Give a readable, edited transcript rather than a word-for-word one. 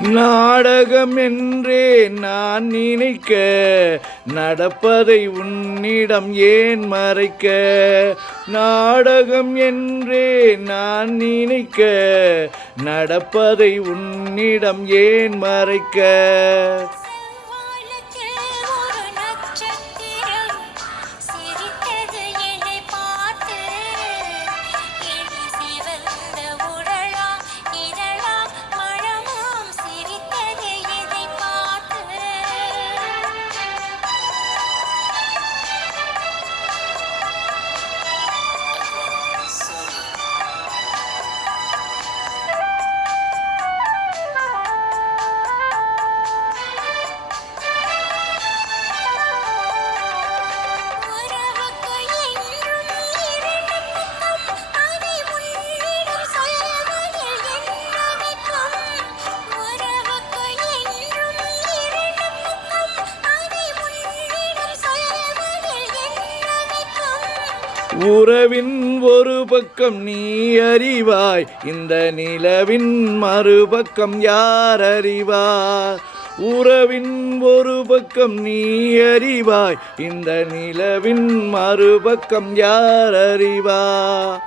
நாடகம் என்றே நான் நினைக்க, நடப்பதை உன்னிடம் ஏன் மறைக்க? நாடகம் என்றே நான் நினைக்க, நடப்பதை உன்னிடம் ஏன் மறைக்க? உறவின் ஒரு பக்கம் நீ அறிவாய், இந்த நிலவின் மறுபக்கம் யார் அறிவார்? உறவின் ஒரு பக்கம் நீ அறிவாய், இந்த நிலவின் மறுபக்கம் யார் அறிவார்?